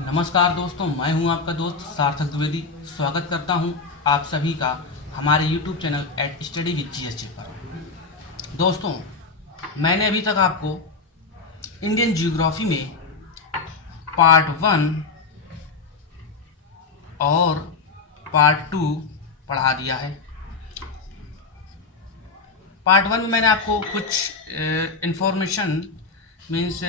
नमस्कार दोस्तों, मैं हूं आपका दोस्त सार्थक द्विवेदी। स्वागत करता हूं आप सभी का हमारे YouTube channel at study with GSG पर। दोस्तों, मैंने अभी तक आपको इंडियन जियोग्राफी में पार्ट 1 और पार्ट 2 पढ़ा दिया है। पार्ट 1 में मैंने आपको कुछ information means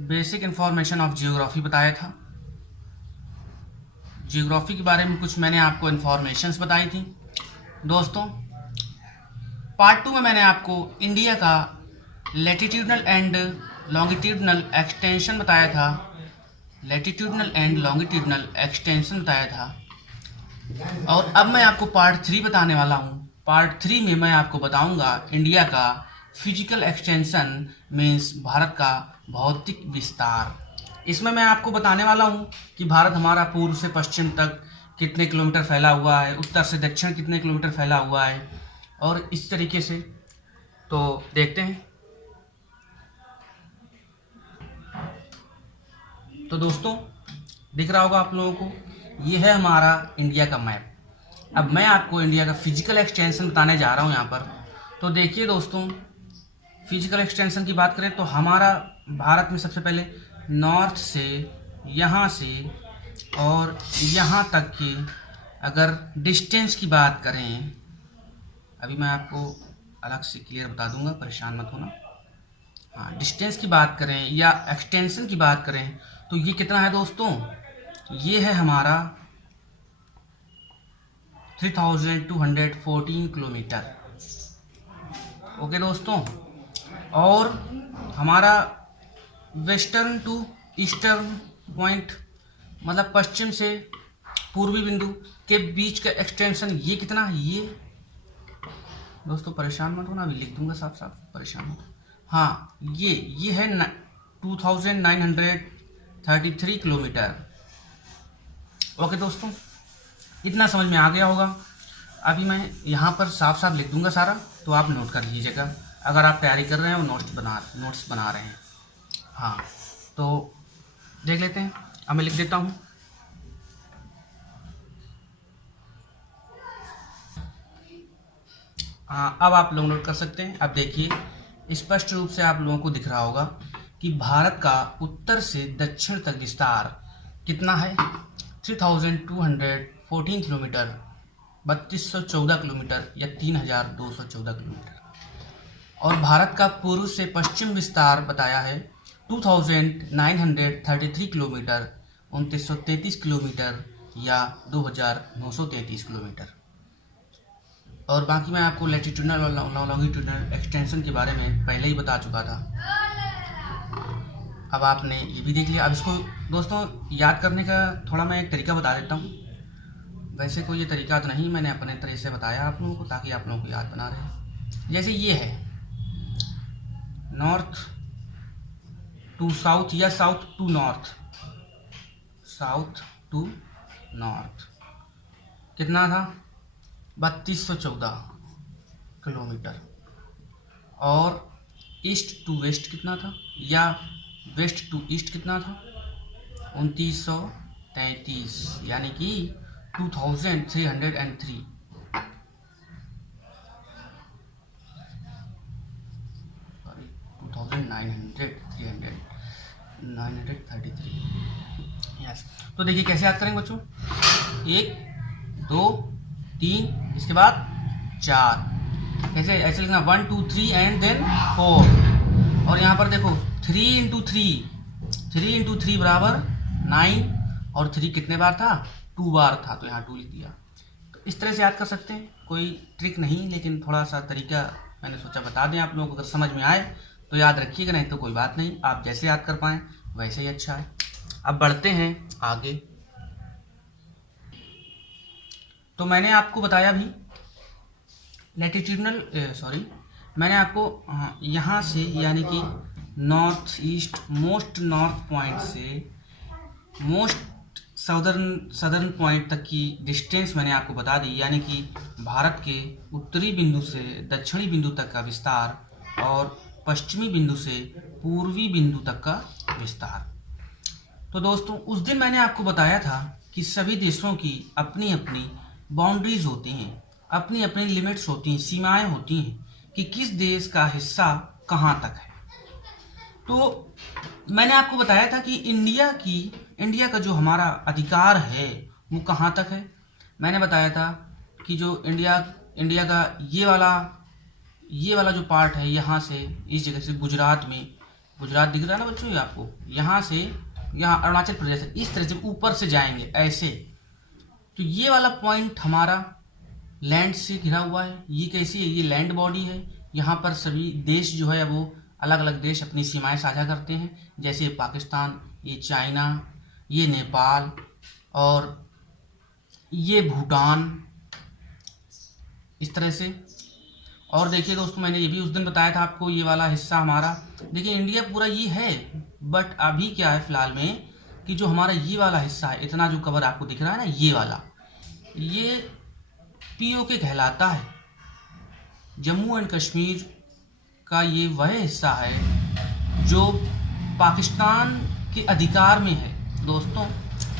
basic information of geography बताया था। जियोग्राफी के बारे में कुछ मैंने आपको इन्फॉर्मेशंस बताई थी। दोस्तों, पार्ट 2 में मैंने आपको इंडिया का लैटिट्यूडनल एंड लॉन्गिट्यूडनल एक्सटेंशन बताया था। और अब मैं आपको पार्ट 3 बताने वाला हूँ। पार्ट 3 में मैं आपको बताऊंगा इंडिया का फिजिकल एक्सटेंशन मीन्स भारत का भौतिक विस्तार। इसमें मैं आपको बताने वाला हूँ कि भारत हमारा पूर्व से पश्चिम तक कितने किलोमीटर फैला हुआ है, उत्तर से दक्षिण कितने किलोमीटर फैला हुआ है, और इस तरीके से। तो देखते हैं। तो दोस्तों, दिख रहा होगा आप लोगों को, ये है हमारा इंडिया का मैप। अब मैं आपको इंडिया का फिजिकल एक्सटेंशन बताने जा रहा हूँ यहाँ पर। तो देखिए दोस्तों, फिजिकल एक्सटेंशन की बात करें तो हमारा भारत में सबसे पहले नॉर्थ से यहाँ से और यहाँ तक की अगर डिस्टेंस की बात करें, अभी मैं आपको अलग से क्लियर बता दूंगा, परेशान मत होना। हाँ, डिस्टेंस की बात करें या एक्सटेंशन की बात करें तो ये कितना है दोस्तों, ये है हमारा 3214 किलोमीटर। ओके दोस्तों, और हमारा वेस्टर्न टू ईस्टर्न पॉइंट मतलब पश्चिम से पूर्वी बिंदु के बीच का एक्सटेंशन ये कितना है, ये दोस्तों परेशान मत होना, अभी लिख दूंगा साफ साफ, परेशान मत। हाँ, ये है 2933 किलोमीटर। ओके दोस्तों, इतना समझ में आ गया होगा। अभी मैं यहाँ पर साफ साफ लिख दूंगा सारा, तो आप नोट कर लीजिएगा अगर आप तैयारी कर रहे हैं और नोट्स बना रहे हैं। हाँ, तो देख लेते हैं। अब मैं लिख देता हूँ। हाँ, अब आप लोग नोट कर सकते हैं। अब देखिए, स्पष्ट रूप से आप लोगों को दिख रहा होगा कि भारत का उत्तर से दक्षिण तक विस्तार कितना है, 3214 किलोमीटर, 3214 किलोमीटर या 3214 किलोमीटर। और भारत का पूर्व से पश्चिम विस्तार बताया है 2933 किलोमीटर, 2933 किलोमीटर या 2933 किलोमीटर। और बाकी मैं आपको लैटिट्यूडनल और लॉन्गिट्यूडनल एक्सटेंशन के बारे में पहले ही बता चुका था। अब आपने ये भी देख लिया। अब इसको दोस्तों याद करने का थोड़ा मैं एक तरीका बता देता हूँ। वैसे कोई ये तरीका तो नहीं, मैंने अपने तरह से बताया आप लोगों को ताकि आप लोगों को याद बना रहे। जैसे ये है नॉर्थ टू साउथ या साउथ टू नॉर्थ कितना था, 3214 किलोमीटर। और ईस्ट टू वेस्ट कितना था या वेस्ट टू ईस्ट कितना था, 2933 यानी कि 2303। सॉरी, 933। यस। तो देखिए कैसे याद करेंगे बच्चों, 1 2 3 इसके बाद 4, कैसे ऐसे लिखना 1 2 3 एंड देन 4। और यहाँ पर देखो 3 इंटू थ्री बराबर 9, और 3 कितने बार था, 2 बार था, तो यहाँ 2 लिख दिया। तो इस तरह से याद कर सकते हैं, कोई ट्रिक नहीं, लेकिन थोड़ा सा तरीका मैंने सोचा बता दें आप लोगों को। अगर समझ में आए तो याद रखिएगा, नहीं तो कोई बात नहीं, आप जैसे याद कर पाएँ वैसे ही अच्छा है। अब बढ़ते हैं आगे। तो मैंने आपको बताया भी मैंने आपको यहाँ से यानी कि north east most north point से मोस्ट सदर्न पॉइंट तक की डिस्टेंस मैंने आपको बता दी, यानी कि भारत के उत्तरी बिंदु से दक्षिणी बिंदु तक का विस्तार और पश्चिमी बिंदु से पूर्वी बिंदु तक का विस्तार। तो दोस्तों उस दिन मैंने आपको बताया था कि सभी देशों की अपनी अपनी बाउंड्रीज होती हैं, अपनी अपनी लिमिट्स होती हैं, सीमाएं होती हैं कि किस देश का हिस्सा कहाँ तक है। तो मैंने आपको बताया था कि इंडिया का जो हमारा अधिकार है वो कहाँ तक है। मैंने बताया था कि जो इंडिया का ये वाला जो पार्ट है, यहाँ से इस जगह से गुजरात दिख रहा है ना बच्चों ये आपको, यहाँ से यहाँ अरुणाचल प्रदेश है, इस तरह से ऊपर से जाएंगे ऐसे। तो ये वाला पॉइंट हमारा लैंड से घिरा हुआ है। ये कैसी है, ये लैंड बॉडी है। यहाँ पर सभी देश जो है वो अलग अलग देश अपनी सीमाएं साझा करते हैं, जैसे पाकिस्तान, ये चाइना, ये नेपाल और ये भूटान, इस तरह से। और देखिए दोस्तों मैंने ये भी उस दिन बताया था आपको, ये वाला हिस्सा हमारा, देखिए इंडिया पूरा ये है, बट अभी क्या है फिलहाल में कि जो हमारा ये वाला हिस्सा है, इतना जो कवर आपको दिख रहा है ना, ये वाला, ये पीओके कहलाता है। जम्मू एंड कश्मीर का ये वह हिस्सा है जो पाकिस्तान के अधिकार में है। दोस्तों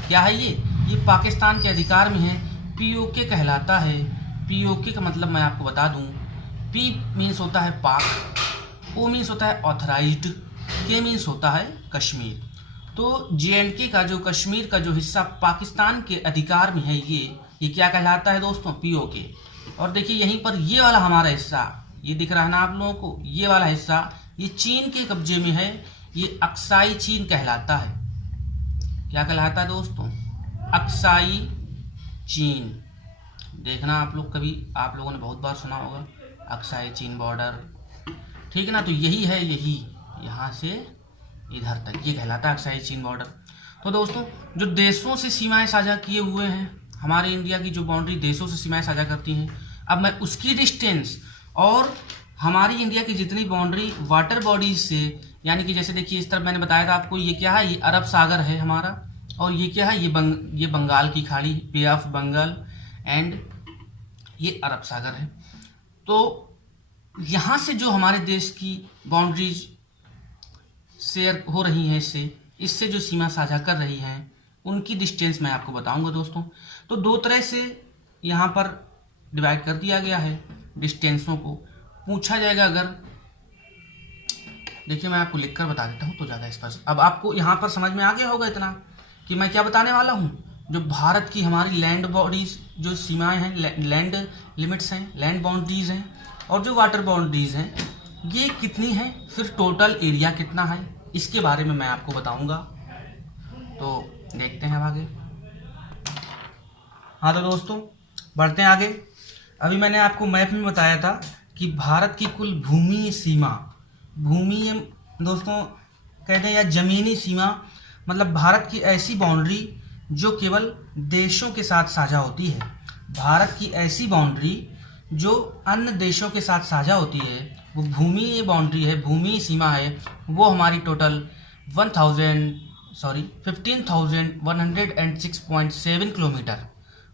क्या है ये पाकिस्तान के अधिकार में है, पीओके कहलाता है। पीओके का मतलब मैं आपको बता दूं, पी मीन्स होता है पाक, ओ मीन्स होता है ऑथराइज्ड, के मीन्स होता है कश्मीर। तो जेएंडके का जो कश्मीर का जो हिस्सा पाकिस्तान के अधिकार में है, ये क्या कहलाता है दोस्तों, पीओके। और देखिए यहीं पर ये वाला हमारा हिस्सा, ये दिख रहा है ना आप लोगों को, ये वाला हिस्सा ये चीन के कब्जे में है, ये अक्साई चीन कहलाता है। क्या कहलाता है दोस्तों, अक्साई चीन। देखना आप लोग, कभी आप लोगों ने बहुत बार सुना होगा अक्साई चीन बॉर्डर, ठीक है ना। तो यही है, यही यहाँ से इधर तक ये कहलाता है अक्साई चीन बॉर्डर। तो दोस्तों जो देशों से सीमाएं साझा किए हुए हैं, हमारे इंडिया की जो बाउंड्री देशों से सीमाएं साझा करती हैं, अब मैं उसकी डिस्टेंस और हमारी इंडिया की जितनी बाउंड्री वाटर बॉडीज से, यानी कि जैसे देखिए इस तरफ मैंने बताया था आपको, ये क्या है, ये अरब सागर है हमारा, और ये क्या है, ये बंगाल की खाड़ी, बे ऑफ बंगाल, एंड ये अरब सागर है। तो यहाँ से जो हमारे देश की बाउंड्रीज शेयर हो रही हैं, इससे जो सीमा साझा कर रही हैं, उनकी डिस्टेंस मैं आपको बताऊंगा दोस्तों। तो दो तरह से यहाँ पर डिवाइड कर दिया गया है डिस्टेंसों को। पूछा जाएगा अगर, देखिए मैं आपको लिखकर बता देता हूँ तो ज़्यादा स्पष्ट। अब आपको यहाँ पर समझ में आ गया होगा इतना कि मैं क्या बताने वाला हूँ। जो भारत की हमारी लैंड बॉडीज जो सीमाएं हैं, लैंड लिमिट्स हैं, लैंड बाउंड्रीज हैं, और जो वाटर बाउंड्रीज हैं, ये कितनी हैं, फिर टोटल एरिया कितना है, इसके बारे में मैं आपको बताऊंगा। तो देखते हैं अब आगे। हाँ तो दोस्तों बढ़ते हैं आगे। अभी मैंने आपको मैप में बताया था कि भारत की कुल भूमि सीमा, भूमि दोस्तों कहते हैं या जमीनी सीमा, मतलब भारत की ऐसी बाउंड्री जो केवल देशों के साथ साझा होती है। भारत की ऐसी बाउंड्री जो अन्य देशों के साथ साझा होती है, वो भूमि बाउंड्री है, भूमि सीमा है। वो हमारी टोटल 15,106.7 किलोमीटर।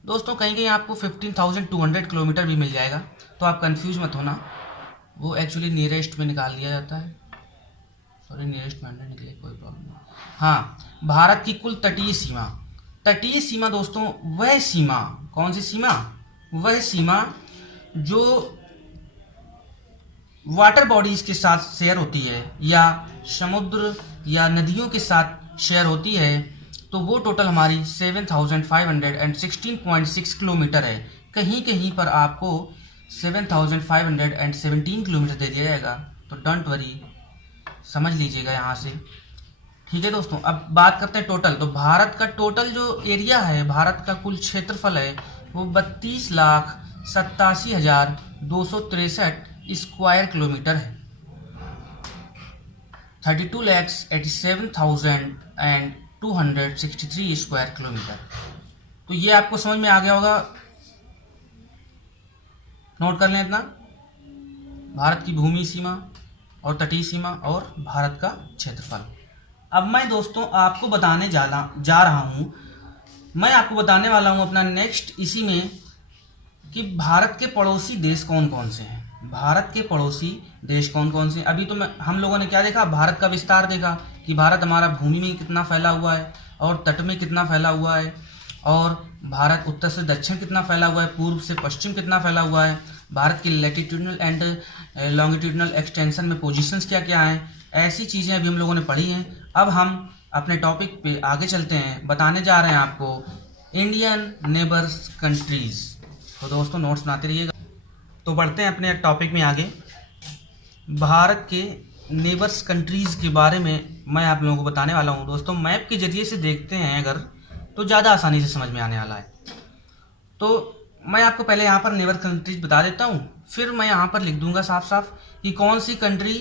दोस्तों कहीं कहीं आपको 15,200 किलोमीटर भी मिल जाएगा, तो आप कंफ्यूज मत होना, वो एक्चुअली नियरेस्ट में निकाल लिया जाता है। सॉरी नियरेस्ट में 100 निकले, कोई प्रॉब्लम नहीं। हाँ, भारत की कुल तटीय सीमा, तटीय सीमा दोस्तों वह सीमा, कौन सी सीमा, वह सीमा जो वाटर बॉडीज के साथ शेयर होती है या समुद्र या नदियों के साथ शेयर होती है, तो वो टोटल हमारी 7,516.6 किलोमीटर है। कहीं कहीं पर आपको 7,517 किलोमीटर दे दिया जाएगा, तो डोंट वरी, समझ लीजिएगा यहाँ से, ठीक है दोस्तों। अब बात करते हैं टोटल। तो भारत का टोटल जो एरिया है, भारत का कुल क्षेत्रफल है, वो 32,87,263 स्क्वायर किलोमीटर है। 32,87,263 स्क्वायर किलोमीटर। तो ये आपको समझ में आ गया होगा, नोट कर लें इतना, भारत की भूमि सीमा और तटीय सीमा और भारत का क्षेत्रफल। अब मैं दोस्तों आपको बताने जा रहा हूँ, मैं आपको बताने वाला हूँ अपना नेक्स्ट इसी में कि भारत के पड़ोसी देश कौन कौन से हैं। भारत के पड़ोसी देश कौन कौन से हैं। अभी तो हम लोगों ने क्या देखा, भारत का विस्तार देखा कि भारत हमारा भूमि में कितना फैला हुआ है और तट में कितना फैला हुआ है, और भारत उत्तर से दक्षिण कितना फैला हुआ है, पूर्व से पश्चिम कितना फैला हुआ है, भारत की लैटिट्यूडनल एंड लॉन्गिट्यूडनल एक्सटेंशन में पोजीशंस क्या क्या हैं। ऐसी चीज़ें अभी हम लोगों ने पढ़ी हैं। अब हम अपने टॉपिक पे आगे चलते हैं। बताने जा रहे हैं आपको इंडियन नेबर्स कंट्रीज़। तो दोस्तों नोट्स बनाते रहिएगा। तो बढ़ते हैं अपने टॉपिक में आगे। भारत के नेबर्स कंट्रीज़ के बारे में मैं आप लोगों को बताने वाला हूं। दोस्तों मैप के ज़रिए से देखते हैं अगर, तो ज़्यादा आसानी से समझ में आने वाला है। तो मैं आपको पहले यहाँ पर नेबर कंट्रीज बता देता हूँ, फिर मैं यहाँ पर लिख दूंगा साफ साफ कि कौन सी कंट्री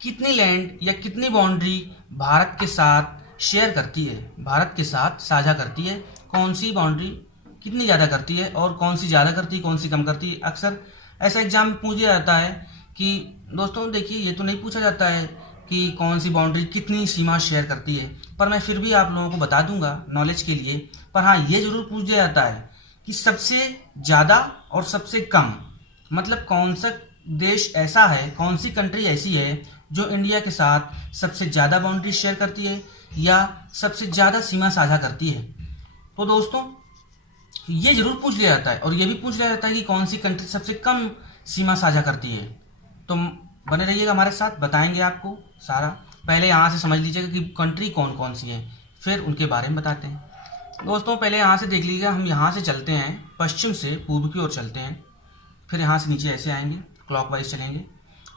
कितनी लैंड या कितनी बाउंड्री भारत के साथ शेयर करती है, भारत के साथ साझा करती है, कौन सी बाउंड्री कितनी ज़्यादा करती है और कौन सी ज़्यादा करती है, कौन सी कम करती है। अक्सर ऐसा एग्जाम में पूछा जाता है कि दोस्तों देखिए ये तो नहीं पूछा जाता है कि कौन सी बाउंड्री कितनी सीमा शेयर करती है, पर मैं फिर भी आप लोगों को बता दूंगा नॉलेज के लिए। पर हाँ ये जरूर पूछा जाता है कि सबसे ज़्यादा और सबसे कम, मतलब कौन सा देश ऐसा है, कौन सी कंट्री ऐसी है जो इंडिया के साथ सबसे ज़्यादा बाउंड्री शेयर करती है या सबसे ज़्यादा सीमा साझा करती है। तो दोस्तों ये जरूर पूछ लिया जाता है और ये भी पूछ लिया जाता है कि कौन सी कंट्री सबसे कम सीमा साझा करती है। तो बने रहिएगा हमारे साथ, बताएंगे आपको सारा। पहले यहाँ से समझ लीजिएगा कि कंट्री कौन कौन सी है, फिर उनके बारे में बताते हैं। दोस्तों पहले यहाँ से देख लीजिएगा, हम यहाँ से चलते हैं, पश्चिम से पूर्व की ओर चलते हैं, फिर यहाँ से नीचे ऐसे आएंगे, क्लॉकवाइज चलेंगे।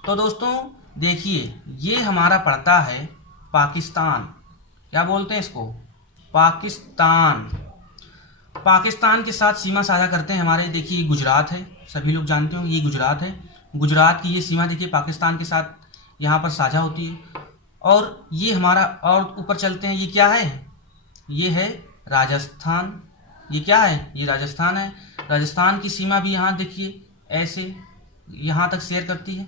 तो दोस्तों देखिए ये हमारा पड़ता है पाकिस्तान। क्या बोलते हैं इसको? पाकिस्तान। पाकिस्तान के साथ सीमा साझा करते हैं हमारे, देखिए गुजरात है, सभी लोग जानते हो ये गुजरात है। गुजरात की ये सीमा देखिए पाकिस्तान के साथ यहाँ पर साझा होती है। और ये हमारा, और ऊपर चलते हैं, ये क्या है? ये है राजस्थान। ये क्या है? ये राजस्थान है। राजस्थान की सीमा भी यहाँ देखिए ऐसे यहाँ तक शेयर करती है।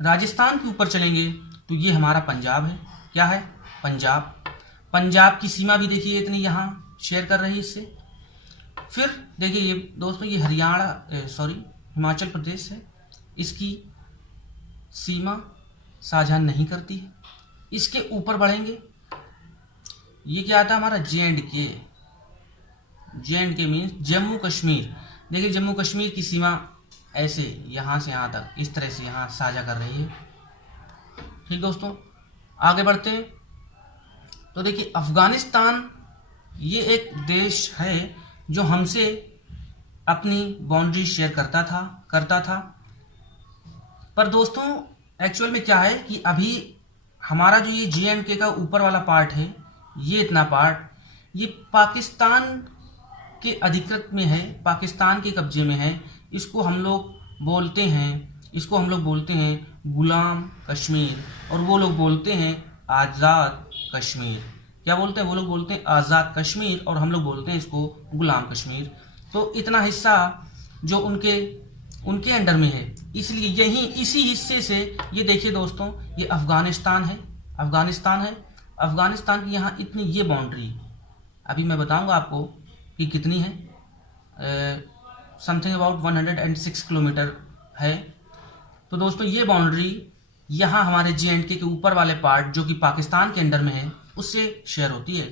राजस्थान के ऊपर चलेंगे तो ये हमारा पंजाब है। क्या है? पंजाब। पंजाब की सीमा भी देखिए इतनी यहाँ शेयर कर रही है इससे। फिर देखिए ये दोस्तों ये हरियाणा हिमाचल प्रदेश है, इसकी सीमा साझा नहीं करती है। इसके ऊपर बढ़ेंगे, ये क्या आता है हमारा? J&K। J&K means Jammu Kashmir. देखिए जम्मू कश्मीर की सीमा ऐसे यहाँ से यहाँ तक इस तरह से यहाँ साझा कर रही है। ठीक दोस्तों आगे बढ़ते हैं। तो देखिए अफगानिस्तान ये एक देश है जो हमसे अपनी बाउंड्री शेयर करता था। पर दोस्तों एक्चुअल में क्या है कि अभी हमारा जो ये J&K का ऊपर वाला पार्ट है, ये इतना पार्ट ये पाकिस्तान के अधिकृत में है, पाकिस्तान के कब्जे में है। इसको हम लोग बोलते हैं गुलाम कश्मीर, और वो लोग बोलते हैं आज़ाद कश्मीर। क्या बोलते हैं? वो लोग बोलते हैं आज़ाद कश्मीर और हम लोग बोलते हैं इसको गुलाम कश्मीर। तो इतना हिस्सा जो उनके अंडर में है, इसलिए यही इसी हिस्से से ये देखिए दोस्तों ये अफगानिस्तान है। अफगानिस्तान की यहाँ इतनी ये बाउंड्री, अभी मैं बताऊंगा आपको कि कितनी है, समथिंग अबाउट 106 किलोमीटर है। तो दोस्तों ये बाउंड्री यहाँ हमारे J&K के ऊपर वाले पार्ट जो कि पाकिस्तान के अंडर में है उससे शेयर होती है।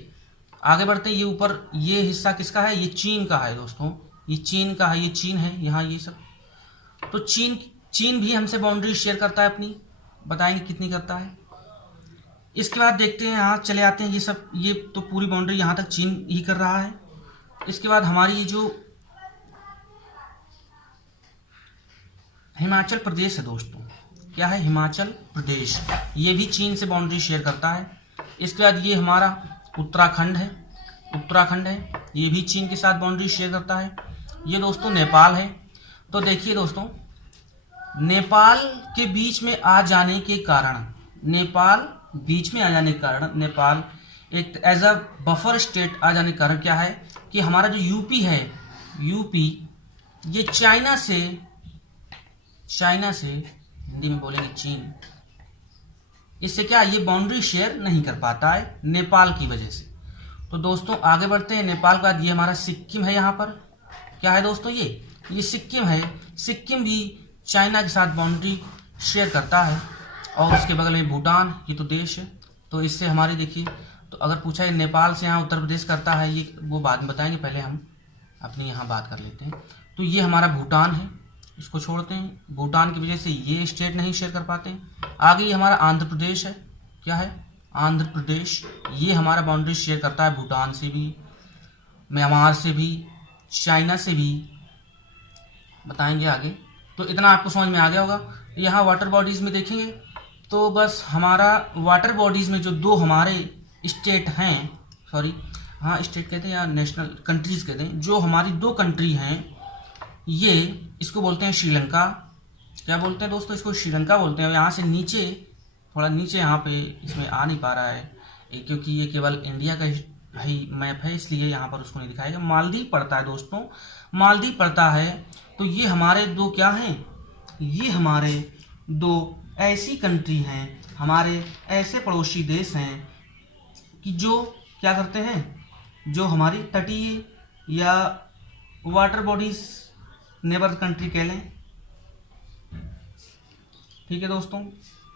आगे बढ़ते हैं, ये ऊपर ये हिस्सा किसका है? ये चीन का है दोस्तों, ये चीन का है, ये चीन है यहाँ ये सब। तो चीन भी हमसे बाउंड्री शेयर करता है अपनी, बताएंगे कितनी करता है। इसके बाद देखते हैं, यहाँ चले आते हैं, ये तो पूरी बाउंड्री यहाँ तक चीन ही कर रहा है। इसके बाद हमारी जो हिमाचल प्रदेश है दोस्तों, क्या है? हिमाचल प्रदेश, ये भी चीन से बाउंड्री शेयर करता है। इसके बाद ये हमारा उत्तराखंड है, ये भी चीन के साथ बाउंड्री शेयर करता है। ये दोस्तों नेपाल है। तो देखिए दोस्तों नेपाल के बीच में आ जाने के कारण, नेपाल एक एज अ बफर स्टेट आ जाने के कारण क्या है कि हमारा जो यूपी है, ये चाइना से हिंदी में बोलेंगे चीन, इससे क्या ये बाउंड्री शेयर नहीं कर पाता है नेपाल की वजह से। तो दोस्तों आगे बढ़ते हैं। नेपाल के बाद ये हमारा सिक्किम है। यहाँ पर क्या है दोस्तों? ये सिक्किम है। सिक्किम भी चाइना के साथ बाउंड्री शेयर करता है। और उसके बगल में भूटान, ये तो देश है। तो इससे हमारी देखिए, तो अगर पूछा है नेपाल से यहाँ उत्तर प्रदेश करता है, ये वो बाद में बताएंगे, पहले हम अपनी यहाँ बात कर लेते हैं। तो ये हमारा भूटान है, इसको छोड़ते हैं, भूटान की वजह से ये स्टेट नहीं शेयर कर पाते हैं। आगे ये हमारा आंध्र प्रदेश है, क्या है आंध्र प्रदेश, ये हमारा बाउंड्री शेयर करता है भूटान से भी, म्यांमार से भी, चाइना से भी, बताएंगे आगे। तो इतना आपको समझ में आ गया होगा। यहाँ वाटर बॉडीज़ में देखेंगे तो बस हमारा वाटर बॉडीज़ में जो दो हमारे स्टेट हैं, सॉरी हाँ स्टेट कहते हैं या नेशनल कंट्रीज़ कहते हैं, जो हमारी दो कंट्री हैं, ये इसको बोलते हैं श्रीलंका। क्या बोलते हैं दोस्तों, इसको श्रीलंका बोलते हैं। यहाँ से नीचे, थोड़ा नीचे यहाँ पे इसमें आ नहीं पा रहा है क्योंकि ये केवल इंडिया का ही मैप है, इसलिए यहाँ पर उसको नहीं दिखाएगा। मालदीव पड़ता है दोस्तों, मालदीव पड़ता है। तो ये हमारे दो क्या हैं, ये हमारे दो ऐसी कंट्री हैं, हमारे ऐसे पड़ोसी देश हैं कि जो क्या करते हैं, जो हमारी तटीय या वाटर बॉडीज नेबर कंट्री कह लें। ठीक है दोस्तों,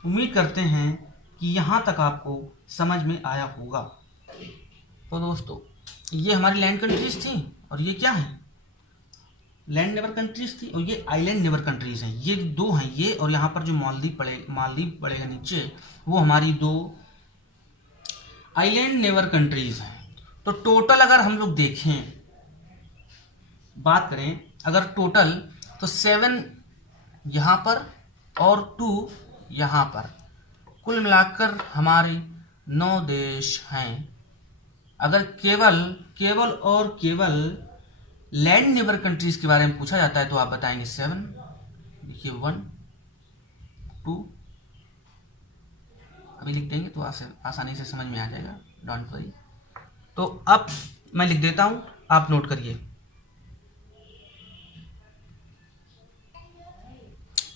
उम्मीद करते हैं कि यहाँ तक आपको समझ में आया होगा। तो दोस्तों ये हमारी लैंड कंट्रीज थी और ये क्या है, लैंड नेबर कंट्रीज थी, और ये आइलैंड नेबर कंट्रीज हैं। ये दो हैं ये, और यहाँ पर जो मालदीव पड़ेगा नीचे, वो हमारी दो आइलैंड नेबर कंट्रीज हैं। तो टोटल अगर हम लोग देखें, बात करें अगर टोटल, तो 7 यहाँ पर और 2 यहाँ पर, कुल मिलाकर हमारे 9 देश हैं। अगर केवल और केवल लैंड नेबर कंट्रीज के बारे में पूछा जाता है तो आप बताएंगे 7। देखिए 1 2, अभी लिख देंगे तो आसानी से समझ में आ जाएगा, डोंट वरी। तो अब मैं लिख देता हूं, आप नोट करिए।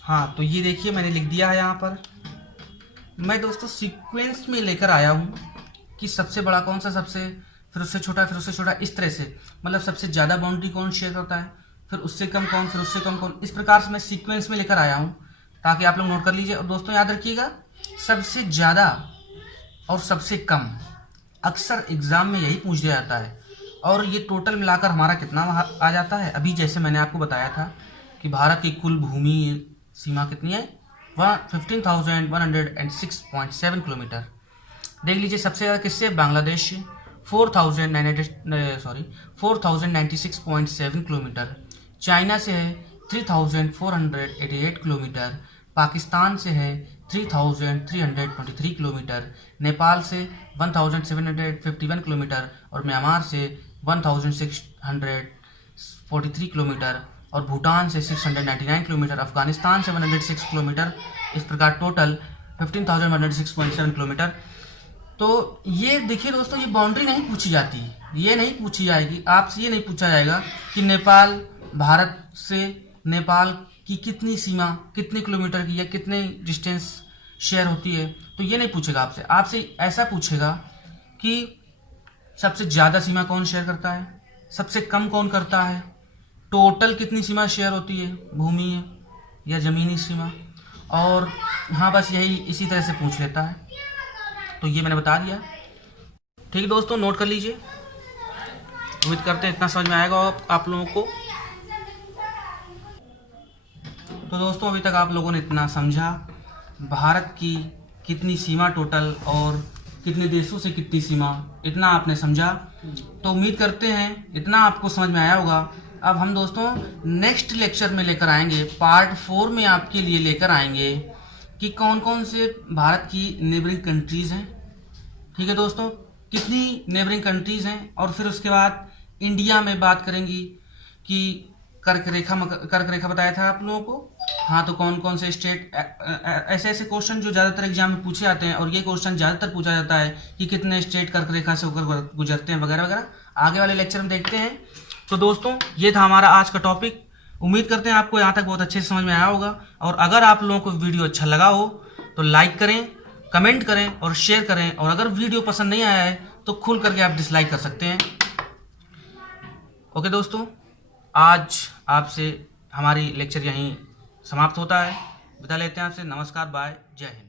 हाँ, तो ये देखिए मैंने लिख दिया है यहाँ पर। मैं दोस्तों सीक्वेंस में लेकर आया हूँ कि सबसे बड़ा कौन सा, सबसे फिर उससे छोटा, फिर उससे छोटा, इस तरह से, मतलब सबसे ज़्यादा बाउंड्री कौन शेयर करता है, फिर उससे कम कौन, फिर उससे कम कौन, इस प्रकार से मैं सीक्वेंस में लेकर आया हूँ ताकि आप लोग नोट कर लीजिए। और दोस्तों याद रखिएगा, सबसे ज़्यादा और सबसे कम अक्सर एग्ज़ाम में यही पूछ दिया जाता है। और ये टोटल मिलाकर हमारा कितना आ जाता है, अभी जैसे मैंने आपको बताया था कि भारत की कुल भूमि सीमा कितनी है, 15,106.7 किलोमीटर। देख लीजिए सबसे ज़्यादा किससे, बांग्लादेश से 4,096.7 किलोमीटर, चाइना से है 3,488 किलोमीटर, पाकिस्तान से है 3,323 किलोमीटर, नेपाल से 1,751 किलोमीटर, और म्यांमार से 1,643 किलोमीटर, और भूटान से 699 किलोमीटर, अफगानिस्तान से 106 किलोमीटर। इस प्रकार टोटल 15,106.7 किलोमीटर। तो ये देखिए दोस्तों, ये बाउंड्री नहीं पूछी जाती, ये नहीं पूछी जाएगी आपसे, ये नहीं पूछा जाएगा कि नेपाल, भारत से नेपाल की कितनी सीमा, कितने किलोमीटर की या कितने डिस्टेंस शेयर होती है, तो ये नहीं पूछेगा आपसे। आपसे ऐसा पूछेगा कि सबसे ज़्यादा सीमा कौन शेयर करता है, सबसे कम कौन करता है, टोटल कितनी सीमा शेयर होती है, भूमि या ज़मीनी सीमा, और हाँ बस यही इसी तरह से पूछ लेता है। तो ये मैंने बता दिया। ठीक है दोस्तों, नोट कर लीजिए। उम्मीद करते हैं इतना समझ में आएगा आप लोगों को। तो दोस्तों अभी तक आप लोगों ने इतना समझा, भारत की कितनी सीमा टोटल और कितने देशों से कितनी सीमा, इतना आपने समझा। तो उम्मीद करते हैं इतना आपको समझ में आया होगा। अब हम दोस्तों नेक्स्ट लेक्चर में लेकर आएंगे, पार्ट 4 में आपके लिए लेकर आएंगे कि कौन कौन से भारत की नेबरिंग कंट्रीज़ हैं। ठीक है दोस्तों, कितनी नेबरिंग कंट्रीज़ हैं, और फिर उसके बाद इंडिया में बात करेंगी कि कर्क रेखा बताया था आप लोगों को। हाँ, तो कौन कौन से स्टेट, ऐसे ऐसे क्वेश्चन जो ज़्यादातर एग्जाम में पूछे जाते हैं, और ये क्वेश्चन ज़्यादातर पूछा जाता है कि कितने स्टेट कर्क रेखा से होकर गुजरते हैं वगैरह वगैरह, आगे वाले लेक्चर में देखते हैं। तो दोस्तों ये था हमारा आज का टॉपिक। उम्मीद करते हैं आपको यहाँ तक बहुत अच्छे से समझ में आया होगा। और अगर आप लोगों को वीडियो अच्छा लगा हो तो लाइक करें, कमेंट करें और शेयर करें, और अगर वीडियो पसंद नहीं आया है तो खुल करके आप डिसलाइक कर सकते हैं। ओके दोस्तों, आज आपसे हमारी लेक्चर यहीं समाप्त होता है। विदा लेते हैं आपसे। नमस्कार, बाय, जय हिंद।